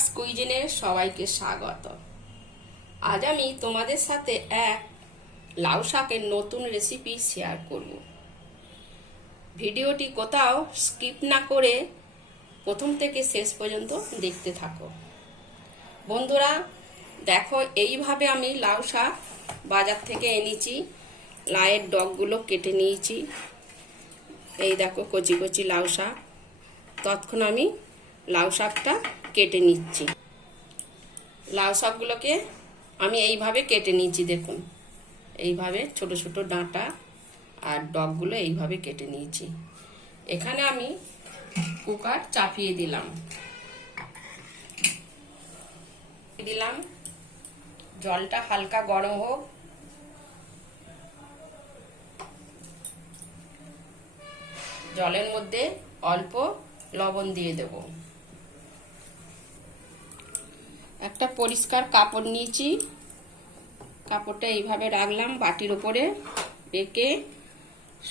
S কুইজিনে সবাইকে স্বাগত। আজ আমি তোমাদের সাথে এক লাউ শাকের নতুন রেসিপি শেয়ার করব। ভিডিওটি কোথাও স্কিপ না করে প্রথম থেকে শেষ পর্যন্ত দেখতে থাকো। বন্ধুরা দেখো, এইভাবে আমি লাউ শাক বাজার থেকে এনেছি। লাউয়ের ডগগুলো কেটে নিয়েছি। এই দেখো কচি কচি লাউ শাক। ততক্ষণ আমি লাউ শাকটা কেটে নিচ্ছি। লাউ শাকগুলোকে আমি এইভাবে কেটে নিয়েছি। দেখুন, এইভাবে ছোট ছোট ডাঁটা আর ডগগুলো এইভাবে কেটে নিয়েছি। এখানে আমি কুকার চাপিয়ে দিলাম। জলটা হালকা গরম হোক। জলের মধ্যে অল্প লবণ দিয়ে দেব। একটা পরিষ্কার কাপড় নিয়েছি। কাপড়টা এইভাবে রাখলাম বাটির উপরে রেখে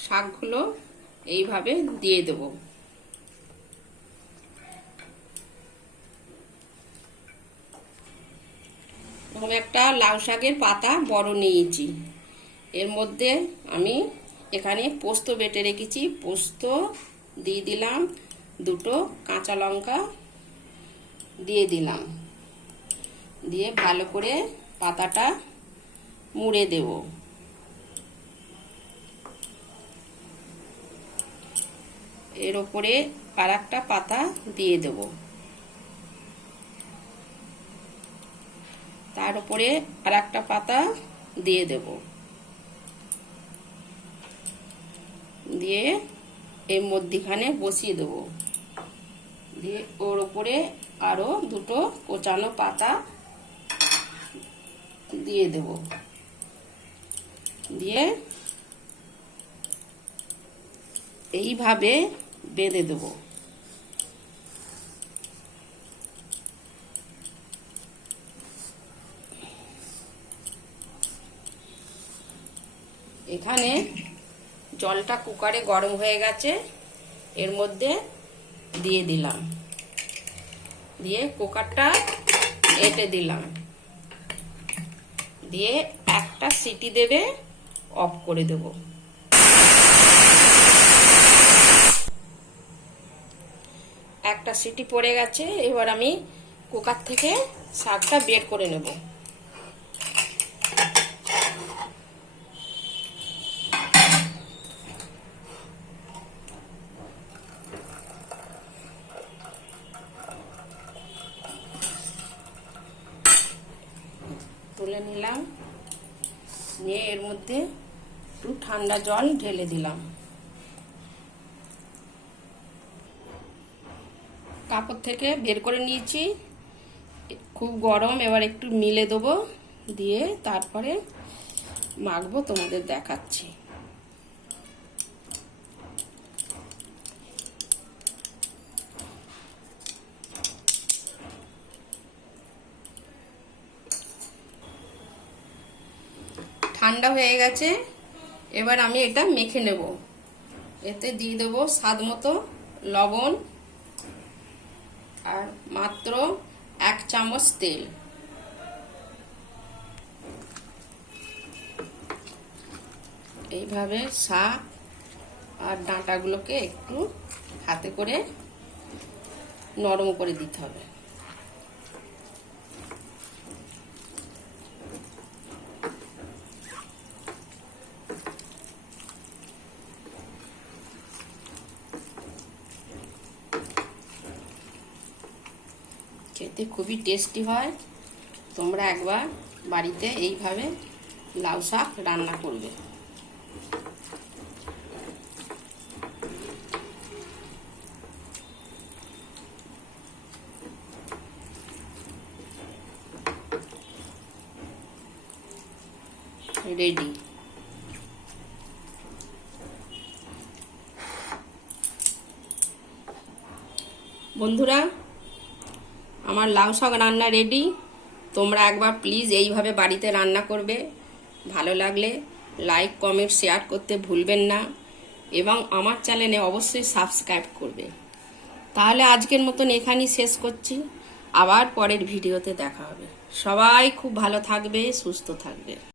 শাকগুলো এইভাবে দিয়ে দেব। প্রথমে একটা লাউ শাকের পাতা বড় নিয়েছি। এর মধ্যে আমি এখানে পোস্ত বেটে রেখেছি। পোস্ত দিয়ে দিলাম, দুটো কাঁচা লঙ্কা দিয়ে দিলাম। দিয়ে ভালো করে পাতাটা মুড়ে দেব। এর উপরে আর একটা পাতা দিয়ে দেব। তার উপরে আর একটা পাতা দিয়ে দেব। দিয়ে এর মধ্যিখানে বসিয়ে দেব। দিয়ে ওর উপরে আরো দুটো কোচানো পাতা দিয়ে দেব। দিয়ে এইভাবে বেঁধে দেব। এখানে জলটা কুকারে গরম হয়ে গেছে। এর মধ্যে দিয়ে দিলাম। দিয়ে কুকারটা এঁটে দিলাম। দিয়ে একটা সিটি দেবে, অফ করে দেব। একটা সিটি পড়ে গেছে। এবার আমি কুকার থেকে শাকটা বের করে নেব। তুলে নিলাম। নিয়ে এর মধ্যে একটু ঠান্ডা জল ঢেলে দিলাম। কাপড় থেকে বের করে নিয়েছি। খুব গরম। এবার একটু মিলে দেবো। দিয়ে তারপরে মাখবো, তোমাদের দেখাচ্ছি। ঠান্ডা হয়ে গেছে। এবার আমি এটা মেখে নেব। এতে দিয়ে দেবো স্বাদ মতো লবণ আর মাত্র 1 চামচ তেল। এইভাবে শাক আর ডাঁটাগুলোকে একটু হাতে করে নরম করে দিতে হবে। খেতে খুবই টেস্টি হয়। তোমরা একবার বাড়িতে এইভাবে লাউ শাক রান্না করবে। রেডি। বন্ধুরা, আমার লাউ শাক রান্না রেডি। তোমরা একবার প্লিজ এইভাবে বাড়িতে রান্না করবে। ভালো লাগলে লাইক কমেন্ট শেয়ার করতে ভুলবেন না এবং আমার চ্যানেলে অবশ্যই সাবস্ক্রাইব করবে। তাহলে আজকের মতন এখানেই শেষ করছি। আবার পরের ভিডিওতে দেখা হবে। সবাই খুব ভালো থাকবে, সুস্থ থাকবে।